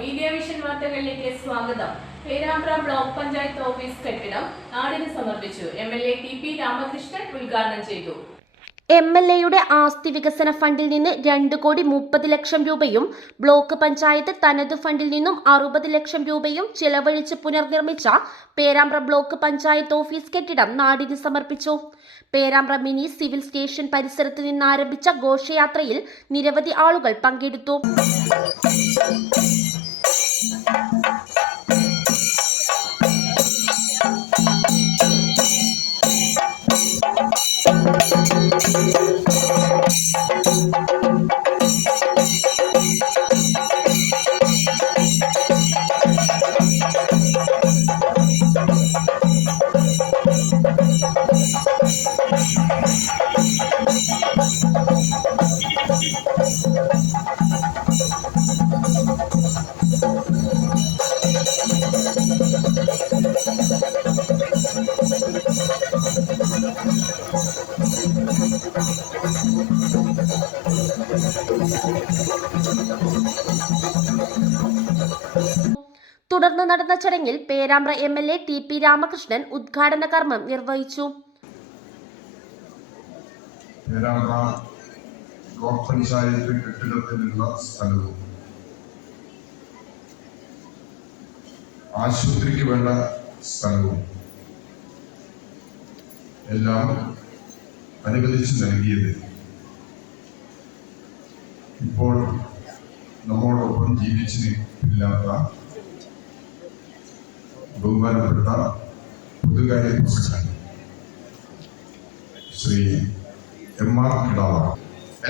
Media vision വാർത്തകളിലേക്ക് സ്വാഗതം. Perambra block panchayat office കെട്ടിടം നാടിന് സമർപ്പിച്ചു. MLA TP. രാമകൃഷ്ണൻ ഉദ്ഘാടനം ചെയ്തു. എംഎൽഎയുടെ ആസ്തി വികസന ഫണ്ടിൽ നിന്ന് 2,30,00,000 രൂപയും ബ്ലോക്ക് പഞ്ചായത്ത് തനത് ഫണ്ടിൽ നിന്നും 60 ലക്ഷം രൂപയും ചെലവഴിച്ച് പുനർനിർമ്മിച്ച പേരാമ്പ്ര ബ്ലോക്ക് പഞ്ചായത്ത് ഓഫീസ് കെട്ടിടം നാടിന് സമർപ്പിച്ചു. പേരാമ്പ്ര മിനി സിവിൽ സ്റ്റേഷൻ പരിസരത്ത് നിന്നാരംഭിച്ച ഘോഷയാത്രയിൽ നിരവധി ആളുകൾ പങ്കെടുത്തു. തുടർന്ന് നടന്ന ചടങ്ങിൽ പേരാമ്പ്ര എംഎൽഎ ടി.പി. രാമകൃഷ്ണൻ ഉദ്ഘാടന കർമ്മം നിർവഹിച്ചു. പേരാമ്പ്ര ബ്ലോക്ക് പഞ്ചായത്ത് കെട്ടിടത്തിനുള്ള സ്ഥലവും ആശുപത്രിക്ക് വേണ്ട സ്ഥലവും എല്ലാം അനുവദിച്ചു നൽകിയത് ഇപ്പോൾ നമ്മോടൊപ്പം ജീവിച്ചിരിപ്പില്ലാത്ത ബഹുമാനപ്പെട്ട പൊതുകാര്യ പ്രസിഡന്റ് ശ്രീ എം.ആർ. കിടാവ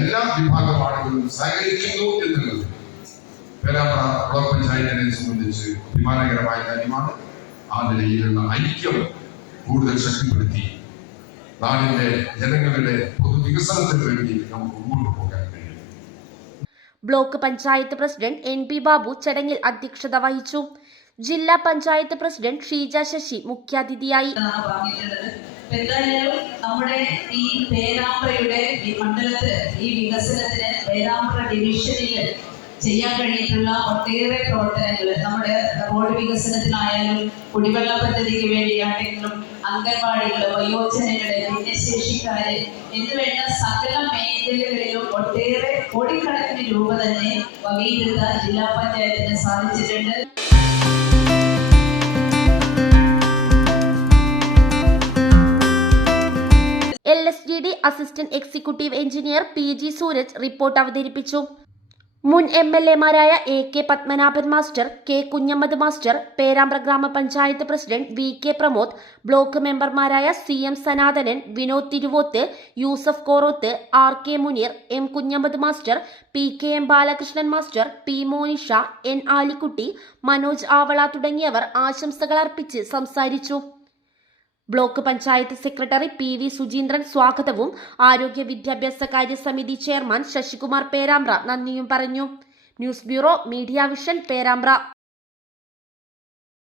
എല്ലാ വിഭാഗം ആളുകളും സഹകരിക്കുന്നു എന്നുള്ളത് പേരാമ്പ്ര ബ്ലോക്ക് പഞ്ചായത്തിനെ സംബന്ധിച്ച് അഭിമാനകരമായ കാര്യമാണ്. ആ നിലയിലുള്ള ഐക്യം കൂടുതൽ ശക്തിപ്പെടുത്തി നാടിന്റെ ജനങ്ങളുടെ പൊതുവികസനത്തിന് വേണ്ടി നമുക്ക് മുന്നോട്ട് പോകാൻ കഴിയും. Block panchayat president N.P. Babu ചടങ്ങിൽ അധ്യക്ഷത വഹിച്ചു. ജില്ലാ പഞ്ചായത്ത് പ്രസിഡന്റ് ഷീജ ശശി മുഖ്യാതിഥിയായി. എന്തായാലും നമ്മുടെ ഈ പേരാമ്പ്രയുടെ ഈ മണ്ഡലത്തിൽ ഈ വികസനത്തിന് പേരാമ്പ്ര ഡിവിഷനിൽ ചെയ്യാൻ കഴിഞ്ഞിട്ടുള്ള ഒട്ടേറെ പ്രവർത്തനങ്ങൾ നമ്മുടെ റോഡ് വികസനത്തിലായാലും കുടിവെള്ള പദ്ധതിക്ക് വേണ്ടിയാണെങ്കിലും അംഗൻവാടികൾ, വയോജനങ്ങള്, ഭിന്നശേഷിക്കാര് എന്നുവേണ്ട സകല മേഖലകളിലും ഒട്ടേറെ കോടിക്കണക്കിന് രൂപ തന്നെ വകയിരുത്താൻ ജില്ലാ പഞ്ചായത്തിന് സാധിച്ചിട്ടുണ്ട്. LSGD assistant executive engineer P.G. Suraj report അവതരിപ്പിച്ചു. മുൻ എംഎൽഎമാരായ A.K. Padmanabhan master, K. Kunhammad master, Perambra ഗ്രാമപഞ്ചായത്ത് പ്രസിഡന്റ് V.K. പ്രമോദ്, ബ്ലോക്ക് മെമ്പർമാരായ C.M. Sanathanan, Vinod Thiruvoth, Yusuf Koroth, R.K. Muneer, M. Kunhammad master, P.K.M. Balakrishnan master, P. Monisha, N. Alikutty, Manoj Avala തുടങ്ങിയവർ ആശംസകൾ അർപ്പിച്ച് സംസാരിച്ചു. Block panchayat secretary P.V. Sujeendran സ്വാഗതവും ആരോഗ്യ വിദ്യാഭ്യാസ കാര്യ സമിതി ചെയർമാൻ ശശികുമാർ പേരാമ്പ്ര നന്ദിയും പറഞ്ഞു. News bureau, media vision, Perambra.